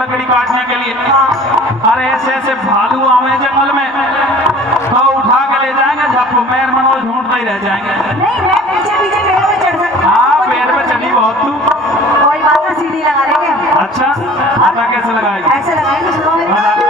लकड़ी काटने के लिए। अरे ऐसे ऐसे भालू आवे जंगल में तो उठा के ले जाएंगे, झप्पू पैर मनोज ढूंढते ही रह जाएंगे। नहीं मैं पीछे पीछे पेड़ पे चढ़ सकती हूँ। हाँ पेड़ पे चढ़ी बहुत तू। कोई बात ना, सीढ़ी लगा देंगे। अच्छा पता कैसे लगाएगी? ऐसे लगाएंगे, सुनो मेरी बात।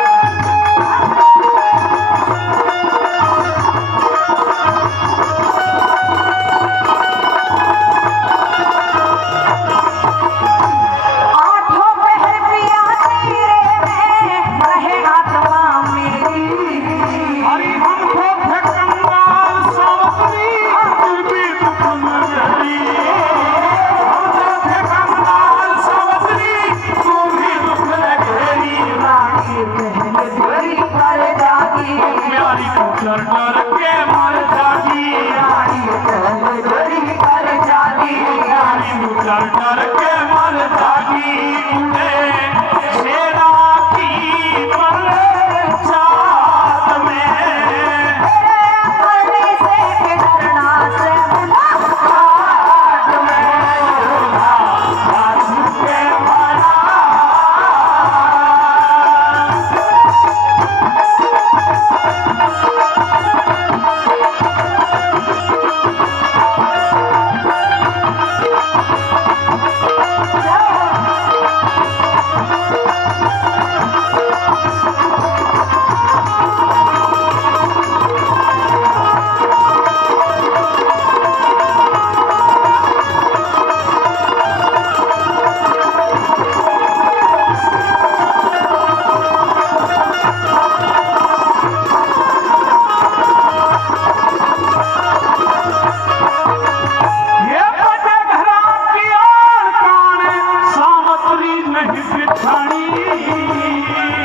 रानी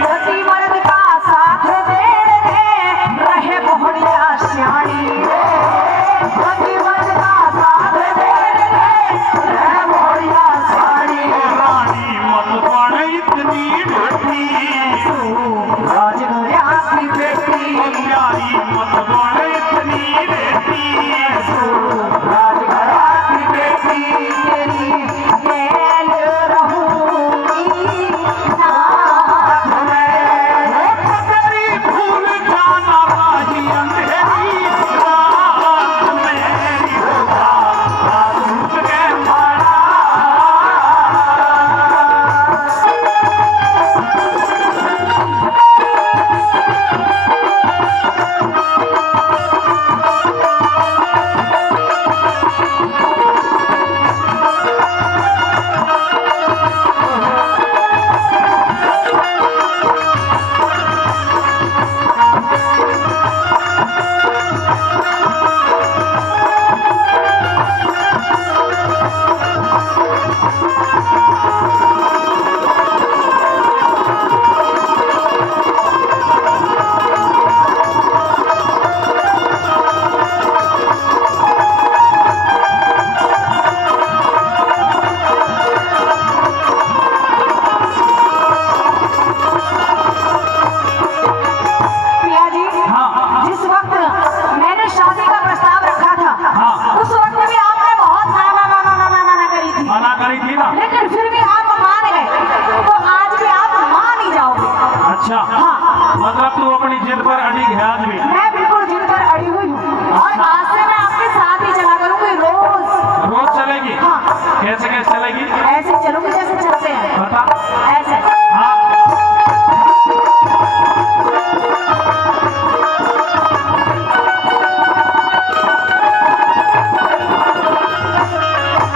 सती मर्द का साथ दे रहे बहुड़िया श्याणी सती मर्द का साथ दे रहे बहुड़िया श्याणी रानी मत बन इतनी बेटी राजघरां की बेटी प्यारी मत बन इतनी बेटी राजघरां की बेटी तेरी गैल रहूंगी साथ में तेरी भूल जाना राही अंधेरी रात मेरी होगा आसूद के मारा पिया जी हाँ जिस वक्त मैंने शादी का प्रस्ताव रखा था हाँ। उस वक्त भी आपने बहुत ना करी थी मना करी थी ना लेकिन फिर भी आप मान गए तो आज भी आप मान ही जाओगे अच्छा मतलब तू अपनी जिद पर अड़ी है आज भी मैं बिल्कुल जिद पर अड़ी हुई हूँ और आज से मैं आपके साथ ही चला करूंगी रोज रोज चलेगी हाँ। कैसे कैसे चलेगी ऐसे चलूंगी जैसे चलते हैं बता ऐसे हाँ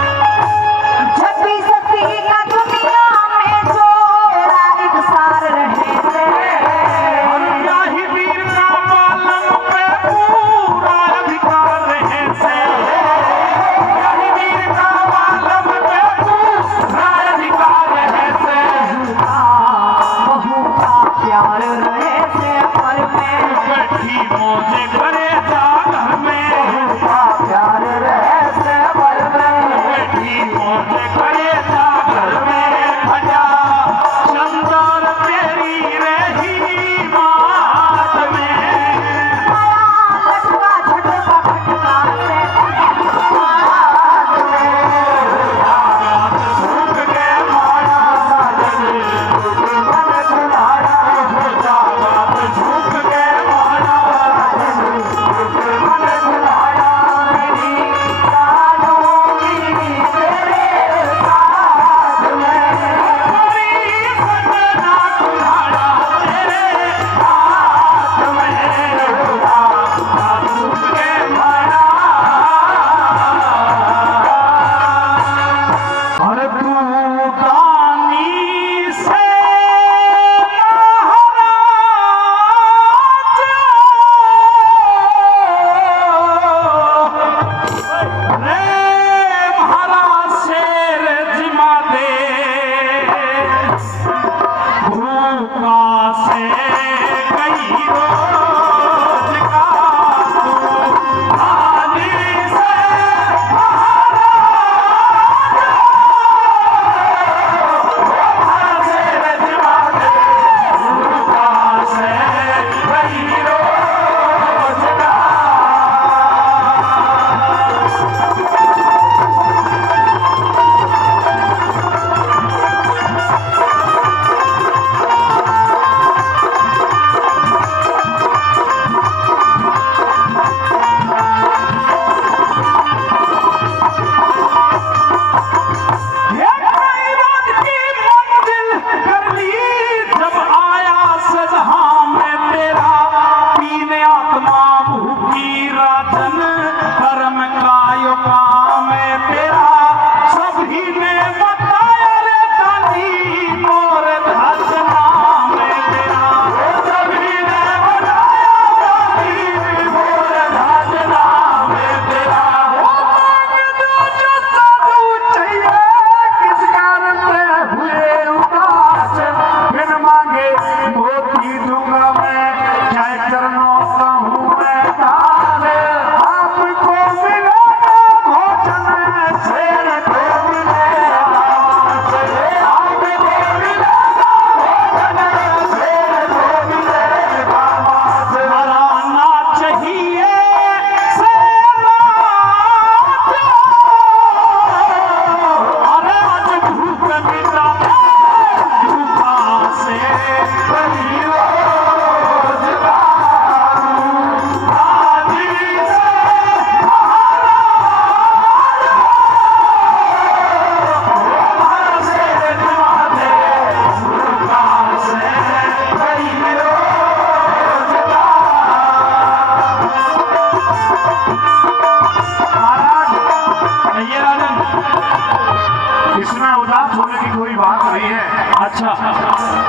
जब भी सती का दुनिया में जोड़ा एक सार रहे थे और क्या ही वीर का बालम पे पूरा अधिकार रहे से क्या ही वीर का बालम पे पूरा अधिकार रहे से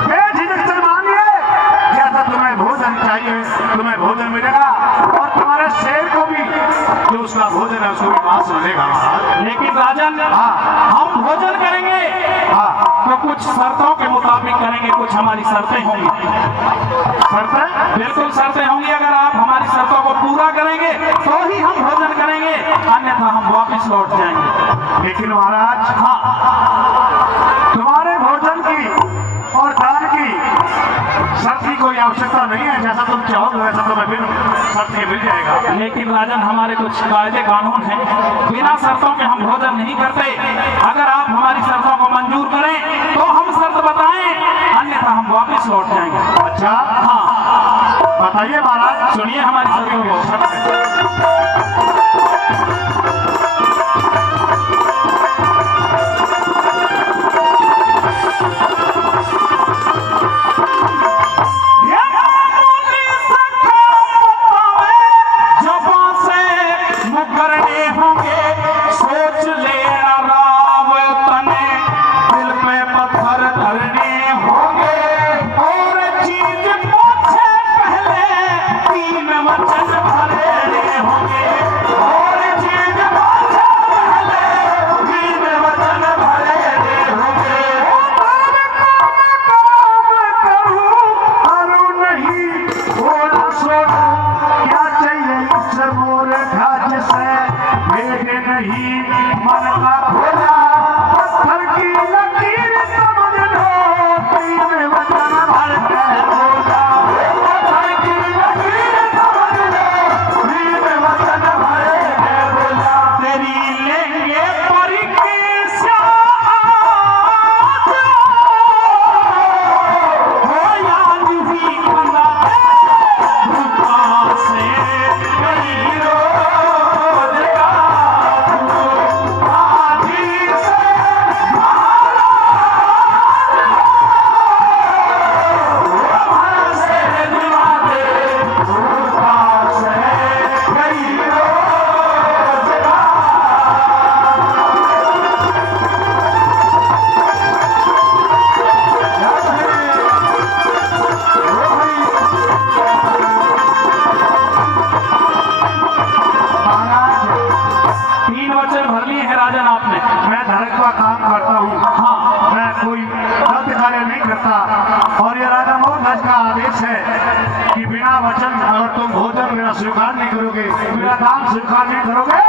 बेझिझक से मांगिए, जैसा तुम्हें भोजन चाहिए तुम्हें भोजन मिलेगा, और तुम्हारे शेर को भी जो उसका भोजन है उसको भी मांस मिलेगा महाराज। लेकिन राजन, हम भोजन करेंगे तो कुछ शर्तों के मुताबिक करेंगे, कुछ हमारी शर्तें होंगी। शर्तें? बिल्कुल शर्तें होंगी। अगर आप हमारी शर्तों को पूरा करेंगे तो ही हम भोजन करेंगे, अन्यथा हम वापस लौट जाएंगे। लेकिन महाराज तुम्हारे भोजन की और दान की शर्त की कोई आवश्यकता नहीं है, जैसा तुम चाहोगे वैसा तुम्हें बिन शर्त के मिल जाएगा। लेकिन राजन, हमारे कुछ कायदे कानून हैं, बिना शर्तों के हम भोजन नहीं करते। अगर आप हमारी शर्तों को मंजूर करें तो हम शर्त बताएं, अन्यथा हम वापस लौट जाएंगे। अच्छा हाँ, बताइए महाराज। सुनिए हमारी शर्तों को। और ये राजा मोहनराज का आदेश है कि बिना वचन अगर तुम भोजन मेरा स्वीकार नहीं करोगे, मेरा दान स्वीकार नहीं करोगे,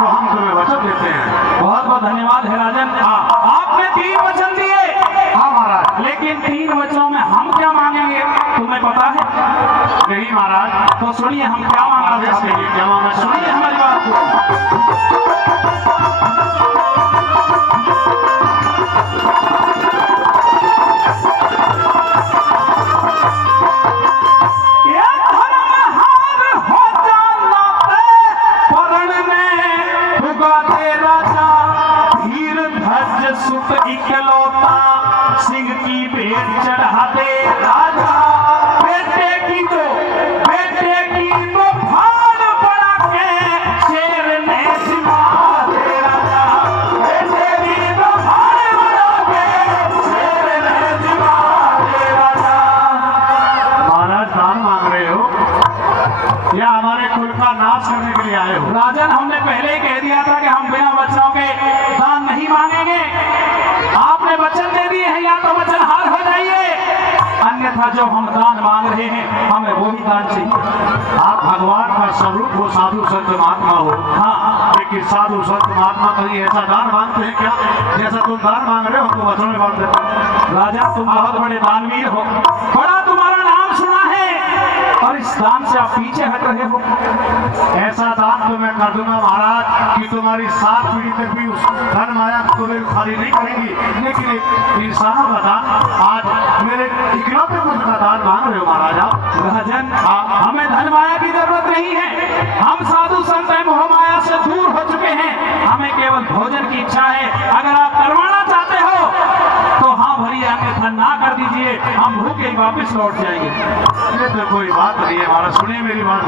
तो हम तुम्हें वचन देते हैं। बहुत बहुत धन्यवाद है राजन। आपने 3 वचन दिए। हाँ महाराज। लेकिन 3 वचनों में हम क्या मांगेंगे तुम्हें पता है? नहीं महाराज। तो सुनिए हम क्या मांगना चाहते हैं। क्या मांगना चाहते हैं? सुनिए हमारी बात को। इकलौता सिंह की भेंट चढ़ा दे राजा, बेटे की तो फाड़ बड़ा के शेर ने सिमा दे राजा, बेटे की तो फाड़ बड़ा के शेर ने सिमा दे राजा। महाराज दान मांग रहे हो या हमारे कुल का नाश करने के लिए आए हो? राजन, हमने पहले ही कह दिया था कि हम बिना वचनों के दान नहीं मांगेंगे। आपने वचन दे दिए हैं, या तो वचन हार हो जाइए, अन्यथा जो हम दान मांग रहे हैं हमें वो ही दान चाहिए। आप भगवान का स्वरूप हो, साधु संत महात्मा हो। हाँ, लेकिन साधु संत महात्मा कहीं ऐसा दान मांगते हैं क्या जैसा तुम दान मांग रहे हो तो वचनों में बांट देते हो? राजा तुम बहुत बड़े दानवीर हो, बड़ा तुम्हारा नाम सुना है, और इस दान से आप पीछे हट रहे हो। ऐसा दान तो मैं कर दूंगा महाराज कि तुम्हारी 7 पीढ़ी तक भी उस धन माया को तुम्हें खाली नहीं करेंगी। लेकिन इंसानों का दान, आज मेरे इकलौते पुत्र का दान मांग रहे हो महाराज आप? राजन, हमें धन माया की जरूरत नहीं है, हम साधु संत मोह माया से दूर हो चुके हैं, हमें केवल भोजन की इच्छा है। अगर आप करवाना चाहते हो तो हाँ भरी, अन्यथा ना कर दीजिए, हम भूखे ही वापस लौट जाएंगे। ये तो कोई बात नहीं है महाराज, सुनिए मेरी बात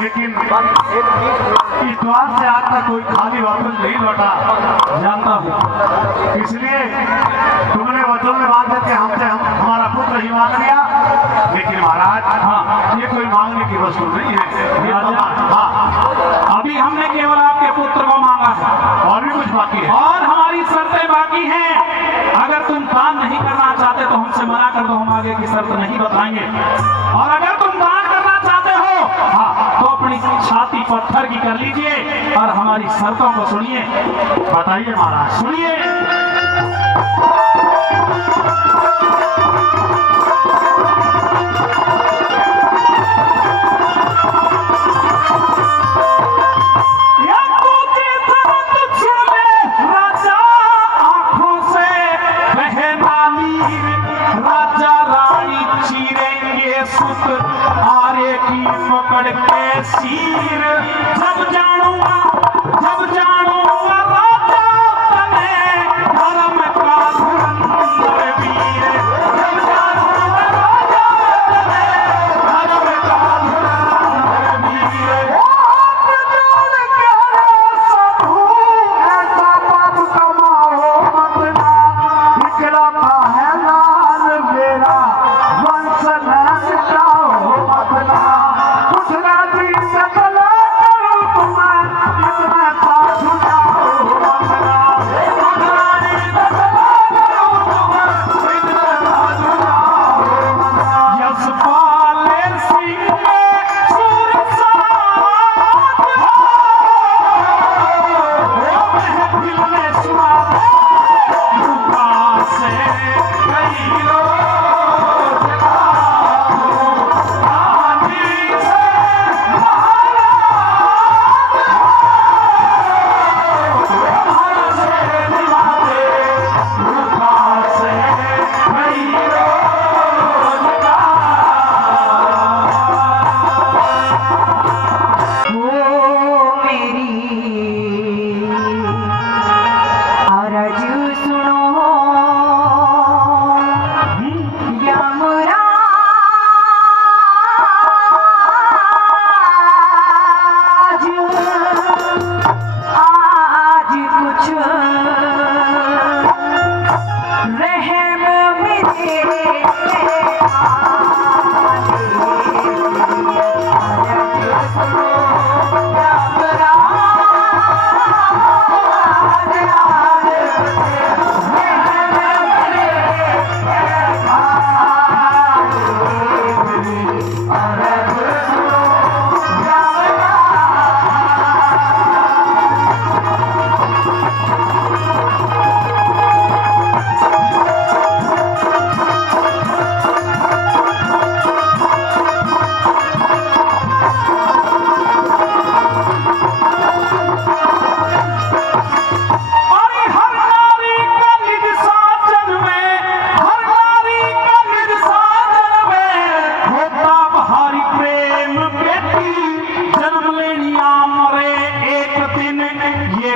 लेकिन इस द्वार से आज तक कोई खाली वापस नहीं लौटा, जानता हूँ। इसलिए तुमने वचन में बांध के हमसे हमारा पुत्र ही मांग लिया, लेकिन महाराज हाँ, ये कोई मांगने की वस्तु नहीं है। ये राजा, हाँ, अभी हमने केवल आपके पुत्र को मांगा है, और भी कुछ बाकी है। और हमारी शर्तें बाकी हैं। अगर तुम दान नहीं करना चाहते तो हमसे मना कर दो, हम आगे की शर्त नहीं बताएंगे। और अगर तुम दान करना चाहते हो हाँ, तो अपनी छाती पत्थर की कर लीजिए और हमारी शर्तों को सुनिए। बताइए महाराज। सुनिए। आरे की पकड़ के सिर जब जानूंगा राजा तने धर्म का धुरंधर वीर, जब जानूंगा राजा तने धर्म का धुरंधर वीर। ऐसा पाप कमाओ अपना, निकलता है लाल मेरा वंश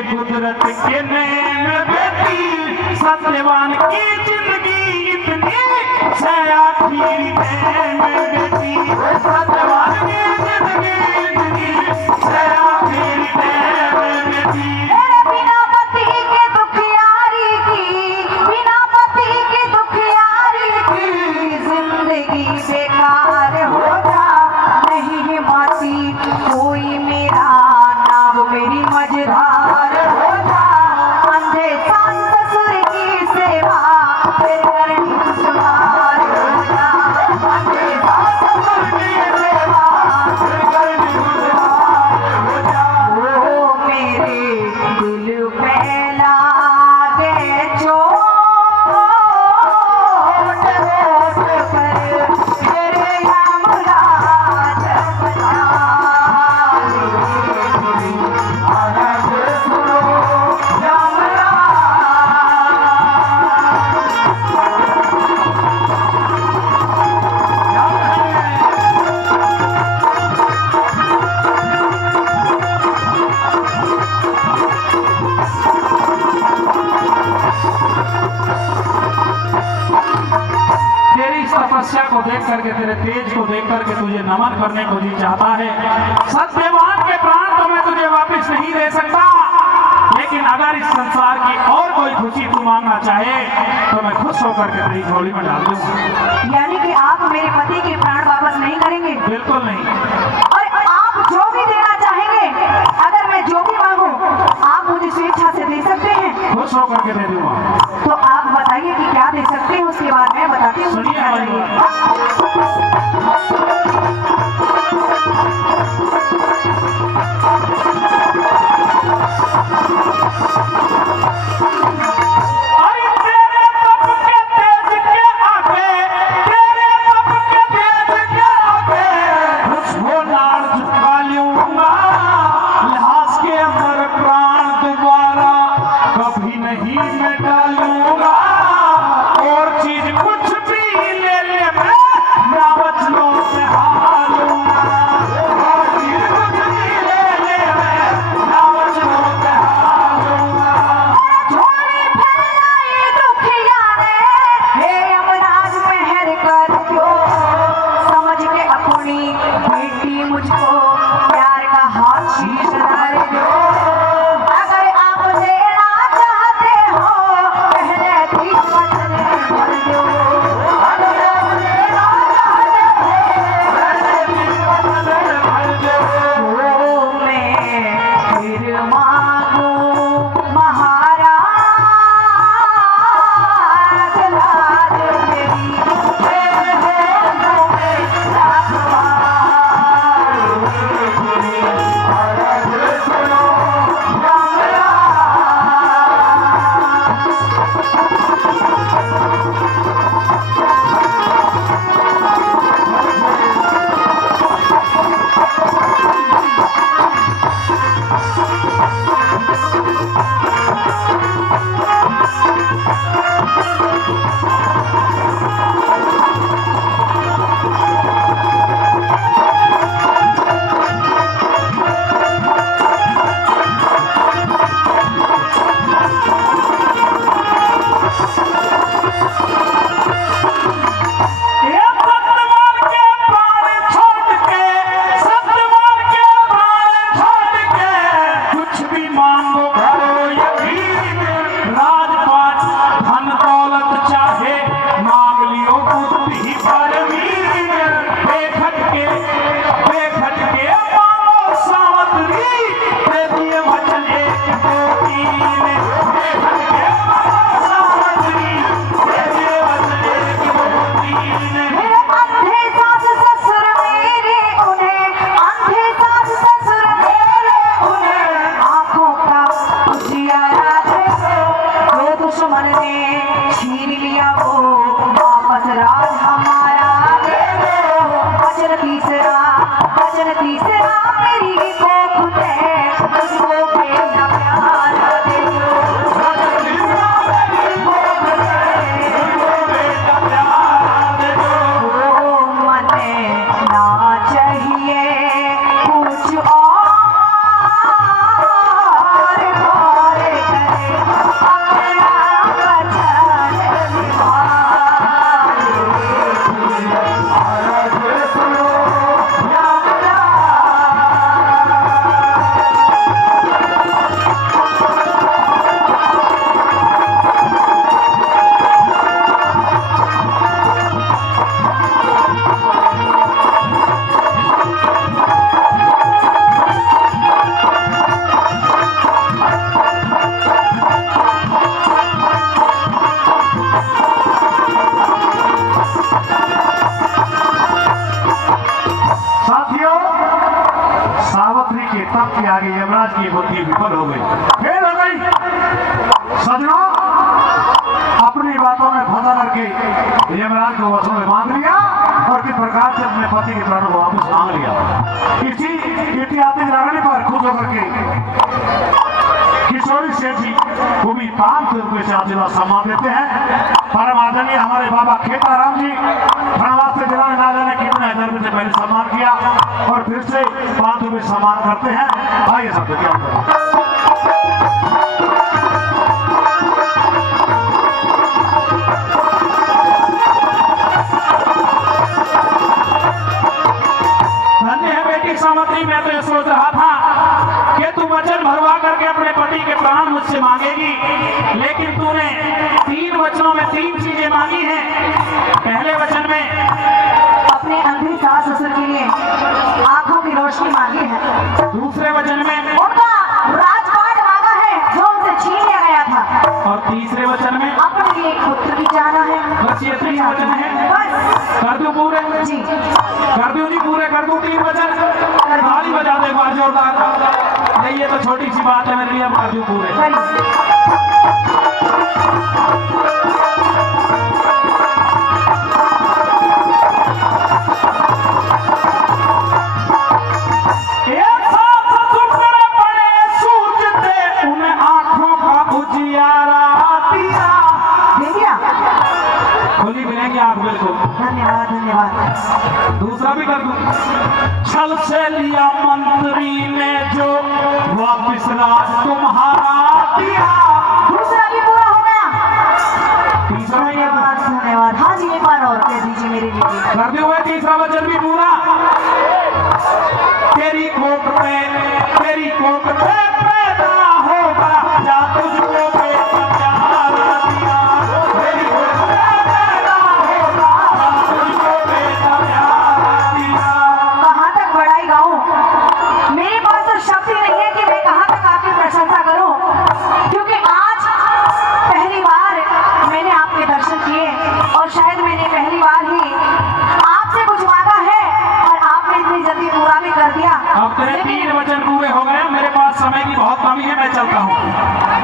कुदरत के नेम बेटी सत्यवान की जिंदगी इतनी से आखिरी नेम बेटी, सत्यवान की जिंदगी इतनी से आखिरी नेम बेटी। बिना पति के दुखियारी की, बिना पति के दुखियारी की जिंदगी बेकार हो जा, नहीं माती कोई मेरा नाम मेरी मझधार हो जा, अंधे संत सुर की सेवा फिर करनी शुमार हो जा। तपस्या को देख करके, तेरे तेज को देख करके तुझे नमन करने को जी चाहता है। सत्यवान के प्राण तो मैं तुझे वापस नहीं दे सकता, लेकिन अगर इस संसार की और कोई खुशी तू मांगना चाहे तो मैं खुश होकर के तेरी झोली में डाल दूंगा। यानी कि आप मेरे पति के प्राण वापस नहीं करेंगे? बिल्कुल नहीं। और आप जो भी देना चाहेंगे, अगर मैं जो भी मांगू आप मुझे स्वेच्छा से दे सकते हैं? खुश होकर के दे दूंगा। तो आप बताइए कि क्या दे सकते हैं, उसके बाद मैं बताती हूँ। सुनिए हमारी की बुद्धि विफल हो गई, फेल हो गई। सजनों, अपनी बातों में फंसा करके यमराज को वसों में बांध लिया और किस प्रकार से अपने पति के प्राणों को वापस मांग लिया। इसी ऐतिहासिक रगड़े पर खुश होकर के किशोरी सेठ जी को भी 500 रुपये से आशीर्वाद सम्मान देते हैं। परम आदरणीय हमारे बाबा खेताराम जी धनवाद से जिला ने ना जाने कितने हजार रुपये से पहले सम्मान किया और फिर से 5 रुपये सम्मान करते हैं। आइए सब क्या सावित्री, मैं तो ये सोच रहा था कि तू वचन भरवा करके अपने पति के प्राण मुझसे मांगेगी, लेकिन तूने 3 वचनों में 3 चीजें मांगी हैं। पहले वचन में अपने अंधे सास ससुर के लिए आंखों की रोशनी मांगी है। दूसरे वचन में उनका राजपाट मांगा है जो उनसे छीन लिया गया था। और तीसरे वचन में अपने लिए एक पुत्र की चाहना है। बस ये 3 वचन है। बस कर दूं पूरे? जी, कर दूं जी पूरे, कर दूं 3 वचन? ताली बजा दे एक बार जोरदार। नहीं ये तो छोटी सी बात है मेरे लिए, अब कर दूं पूरे। धन्यवाद धन्यवाद। दूसरा भी कर दूं? छल से लिया मंत्री ने जो वापिस राज तुम्हारा दिया। दूसरा भी पूरा हो गया। तीसरा भी धन्यवाद धन्यवाद। हाँ जी, एक बार और कह दीजिए मेरे लिए। कर दिया हुआ तीसरा वचन भी पूरा। तेरी कोख पे पैदा होगा जा तुझको बेटा प्यारा दिया। तेरी कोख पे पैदा होगा जा तुझको बेटा प्यारा दिया। कहाँ तक बड़ाई गाऊं? मेरे पास तो शब्द ही नहीं है कि मैं कहाँ तक आपकी प्रशंसा करूं, क्योंकि आज पहली बार मैंने आपके दर्शन किए और शायद मैंने पहली बार ही आपसे कुछ मांगा है और आपने इतनी जल्दी पूरा भी कर दिया। अब तेरे 3 वचन पूरे हो गए, मेरे पास समय की बहुत कमी है, मैं चलता हूँ।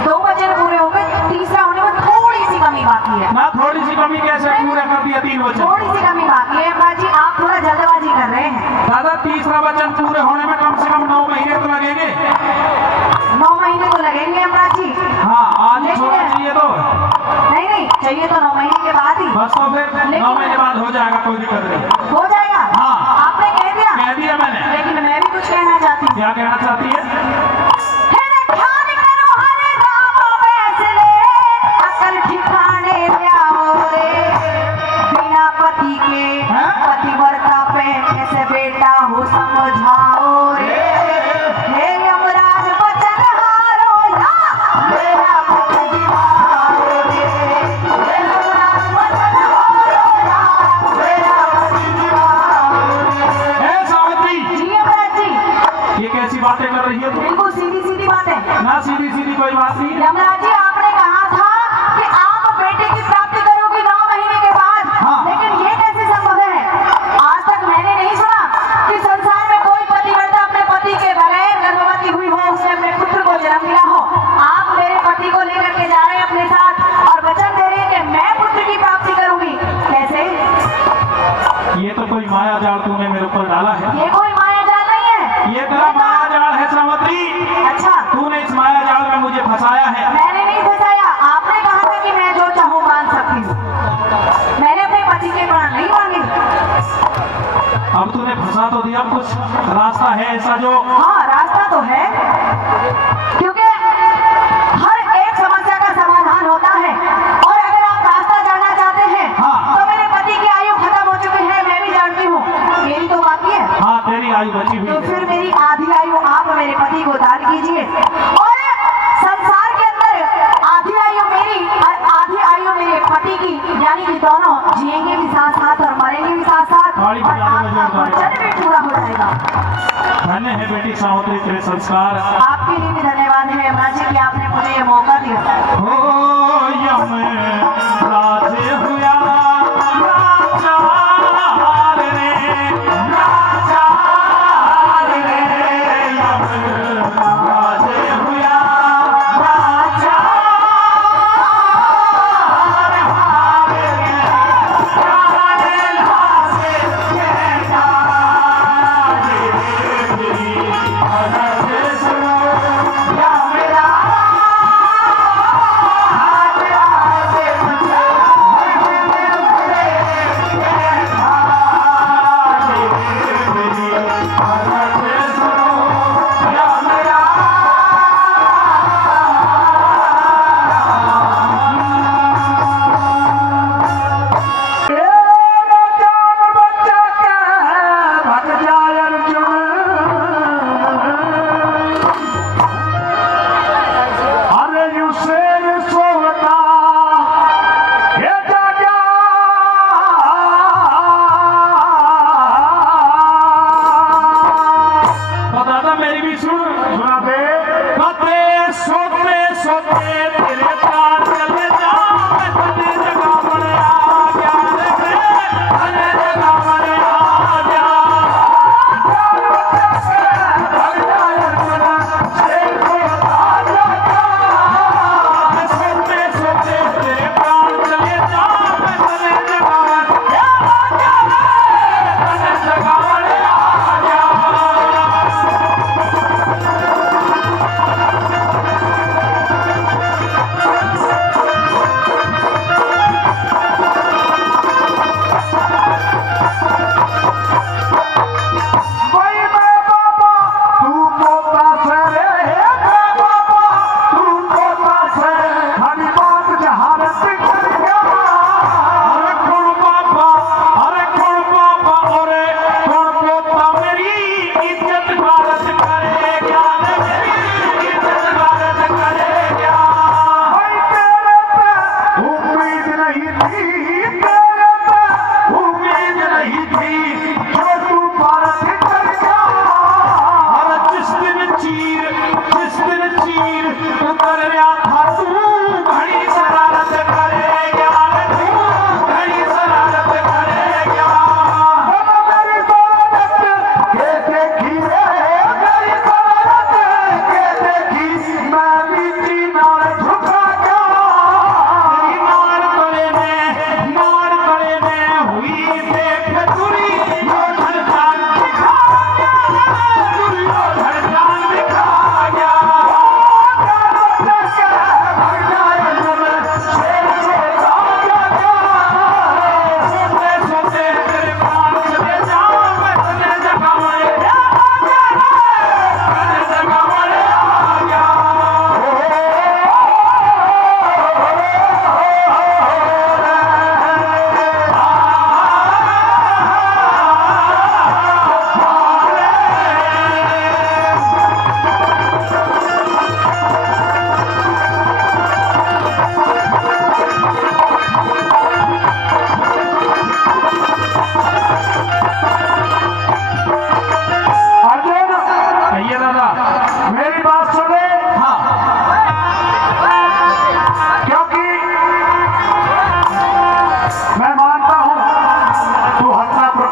2 वचन पूरे हो गए, तीसरा होने में थोड़ी सी कमी बाकी है। ना थोड़ी सी कमी कैसे पूरा कर दिया 3 वचन? थोड़ी सी कमी बाकी है अम्मा जी, आप थोड़ा जल्दबाजी कर रहे हैं। दादा तीसरा वचन पूरे होने में कम से कम 9 महीने तो लगेंगे। 9 महीने तो लगेंगे अम्मा जी। हाँ आज छोड़ना चाहिए तो नहीं नहीं, चाहिए तो 9 महीने के बाद ही। बस तो फिर 9 महीने बाद हो जाएगा, कोई दिक्कत नहीं। हो जाएगा? हाँ। आपने कह दिया? कह दिया मैंने। लेकिन मैं भी कुछ कहना चाहती हूँ। क्या कहना चाहती है? बिना पति के पतिव्रता पे कैसे बेटा हो समझाओ रे। हे यमराज बचन हारो या मेरा पति दीवारो रे। हे यमराज बचन हारो या मेरा पति दीवारो रे। सावित्री जी यमराज जी, ये कैसी बातें कर रही है तू? बिल्कुल सीधी सीधी बात है। ना सीधी सीधी कोई बात नहीं। यमराज जी, आपने कहा था कि आप बेटे की प्राप्ति करोगे 9 महीने के बाद। हाँ। लेकिन ये कैसे संभव है? आज तक मैंने नहीं सुना कि संसार में कोई पतिव्रता अपने पति के बगैर गर्भवती हुई हो, उसने अपने पुत्र को जन्म दिया हो। आप मेरे पति को लेकर के जा रहे हैं अपने साथ और वचन दे रहे हैं कि मैं पुत्र की प्राप्ति करूंगी। कैसे? ये तो कोई माया जाल तूने मेरे ऊपर डाला है। ये कोई माया जाल नहीं है। ये तेरा माया जाल है सावित्री। अच्छा, तूने इस माया जाल में मुझे फंसाया है। मैंने नहीं फंसाया। आपने कहा था कि मैं जो चाहूँ मांग सकती हूँ। मैंने अपने पति के प्राण नहीं मांगे। अब तूने फंसा तो दिया, कुछ रास्ता है ऐसा जो? हाँ, रास्ता तो है, क्योंकि हर एक समस्या का समाधान होता है। और अगर आप रास्ता जानना चाहते हैं हाँ। तो मेरे पति की आयु खत्म हो चुकी है, मैं भी जानती हूँ। मेरी तो बाकी है। हाँ तेरी आयु बची हुई तो है। फिर मेरी आधी आयु आप मेरे पति को दान कीजिए और संसार के अंदर आधी आयु मेरी और आधी आयु मेरे पति की, यानी कि दोनों जिएंगे भी साथ साथ और मरेंगे भी साथ साथ, ताली और बजाने में आपका जोरदार। वचन भी पूरा हो जाएगा। धन्य है बेटी सावित्री तेरे संस्कार। आपके लिए भी धन्यवाद है यमराज जी कि आपने मुझे ये मौका दिया। हो यम राजे हुआ लाचार रे, लाचार रे, यम राजे हुआ लाचार रे, जाने लासे बेटा रे, अनर्थ सुनो या मेरा हाथ आगे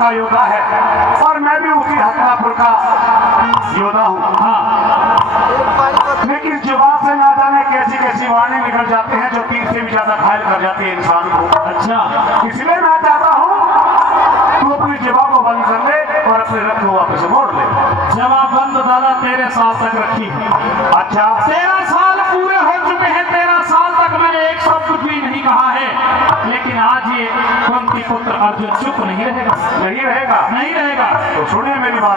का योद्धा है और मैं भी उसी हस्तिनापुर का योद्धा हूँ। हाँ, लेकिन जुबान से ना जाने कैसी कैसी वाणी निकल जाते हैं जो तीर से भी ज्यादा घायल कर जाती है इंसान को। अच्छा, इसलिए मैं चाहता हूँ तू अपनी जुबान को बंद कर ले और अपने रथ को वापस मोड़ ले। जवाब बंद दादा 13 साल तक रखी है। अच्छा, 13 साल पूरे हो चुके हैं, 13 साल तक मैंने एक शब्द भी नहीं कहा है। लेकिन आज ये कुंती पुत्र अर्जुन चुप नहीं रहेगा। नहीं रहेगा? नहीं रहेगा। तो सुनिए मेरी बात।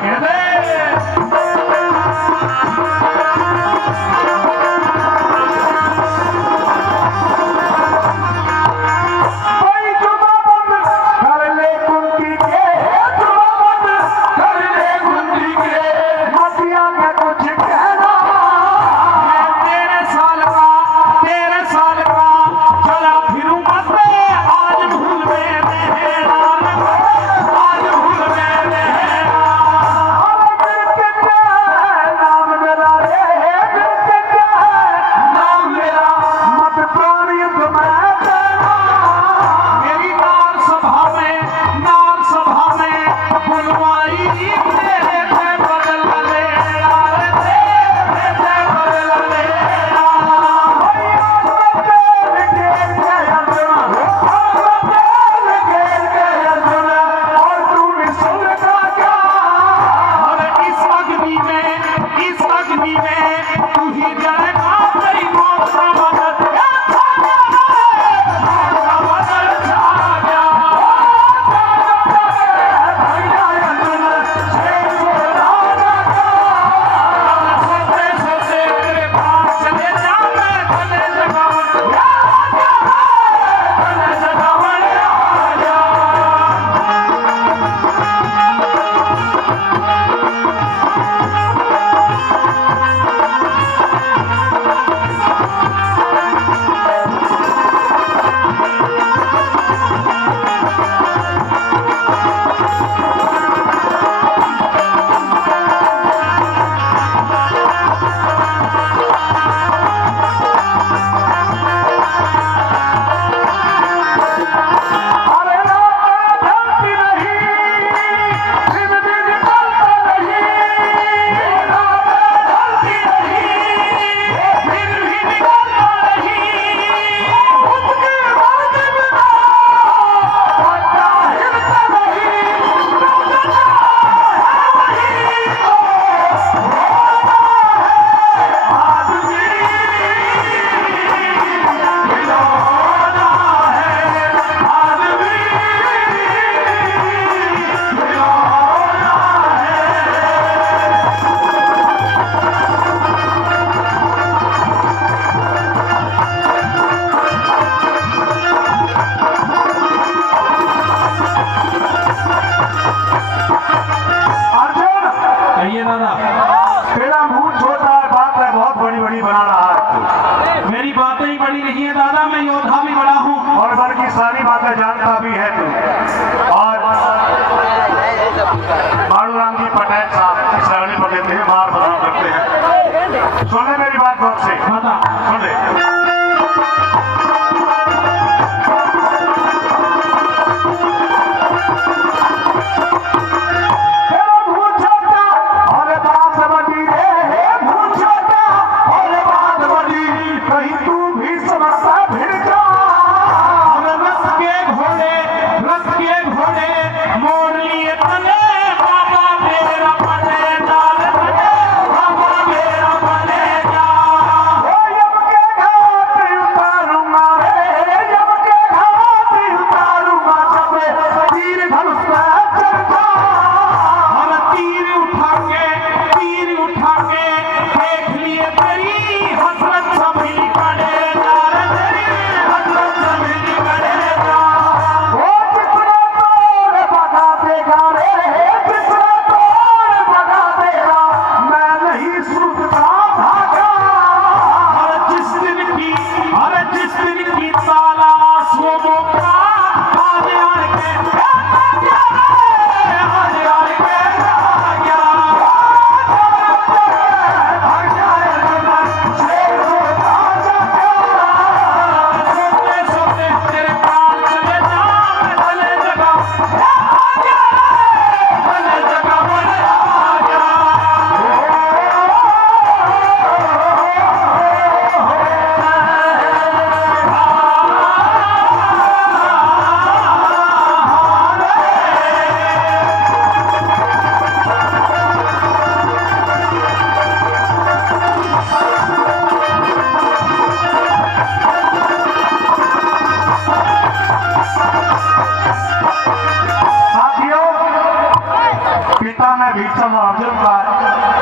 पिता में भीष्म और अर्जुन का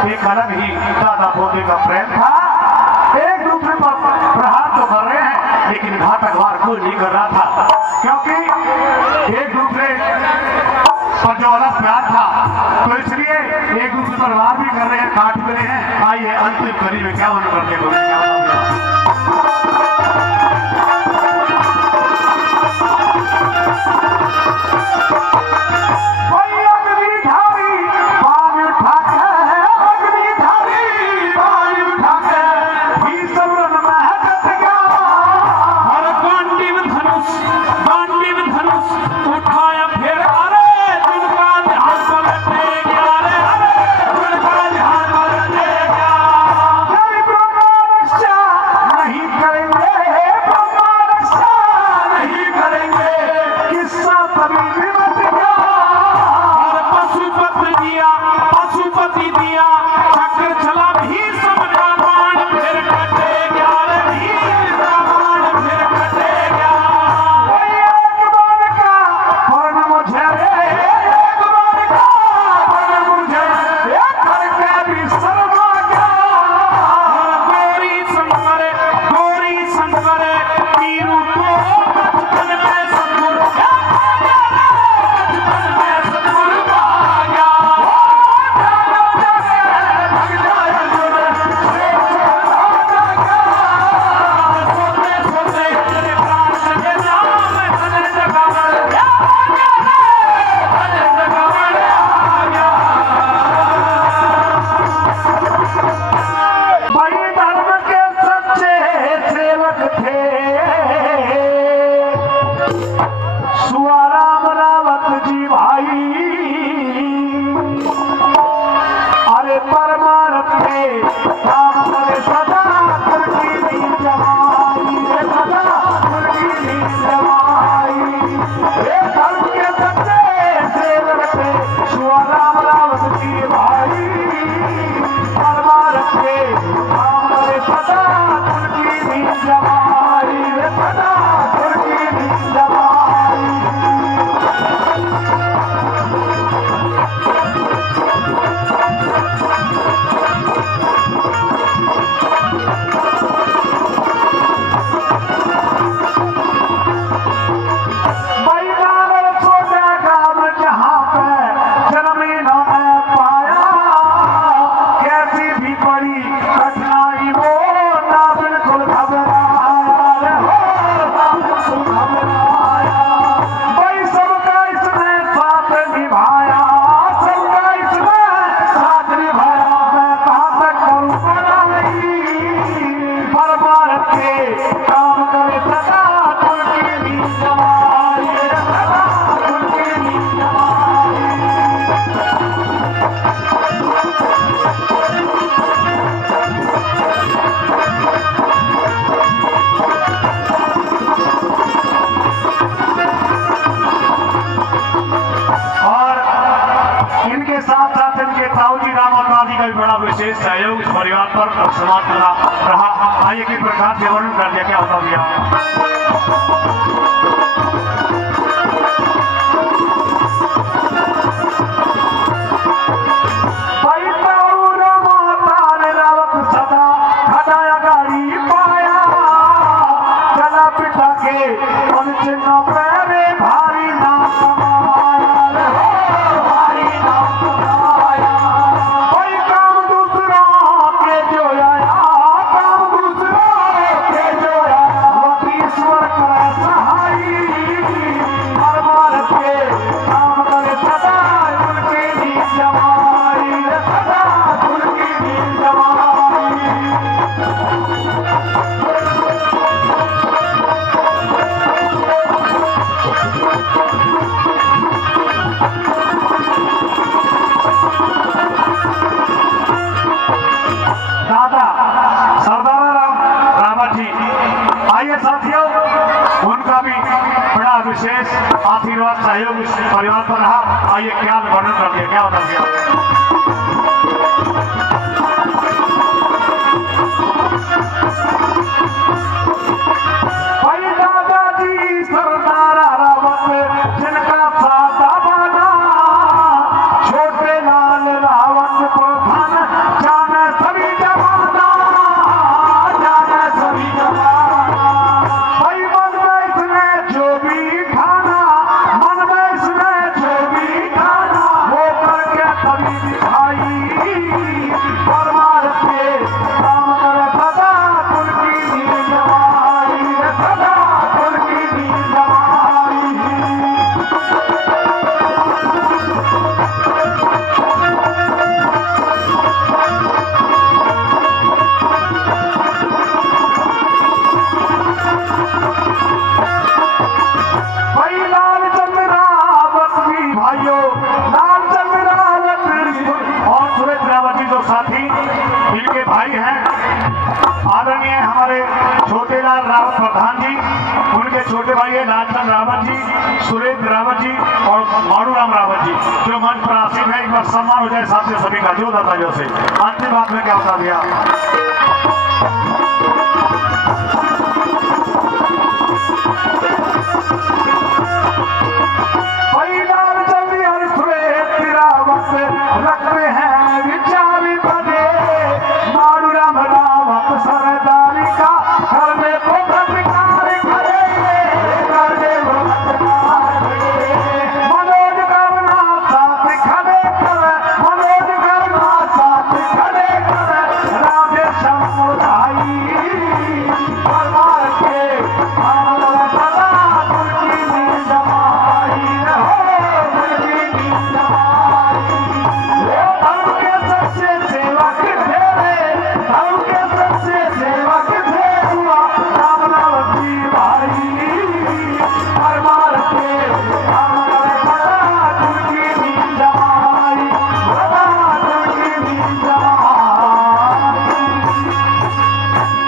एक अलग ही दादा पोते का प्रेम था। एक दूसरे पर प्रहार तो कर रहे हैं लेकिन घातक वार कोई नहीं कर रहा था, क्योंकि एक दूसरे पर जो अलग प्यार था तो इसलिए एक दूसरे पर वार भी कर रहे हैं, काट भी रहे हैं। आइए अंतिम कड़ी में क्या मन करते हैं विशेष सहयोग इस परिवार पर समाज में रहा। आइए किस प्रकार से वर्णन कर दिया, क्या होता दिया। विशेष आशीर्वाद सहयोग इस परिवार पर रहा। आइए क्या वर्णन कर दिया, क्या बता दिया। दादाजी सरदारा रावत जिनका सादा बाना छोटे लाल छोटे लाल रावत प्रधान जी, उनके छोटे भाई है लालचंद रावत जी, सुरेंद्र रावत जी और मारूराम रावत जी जो मंच पर आसीन है। एक बार सम्मान हो जाए साथ में सभी का जोरदार तालियों से। अंतिम बात में क्या बता दिया।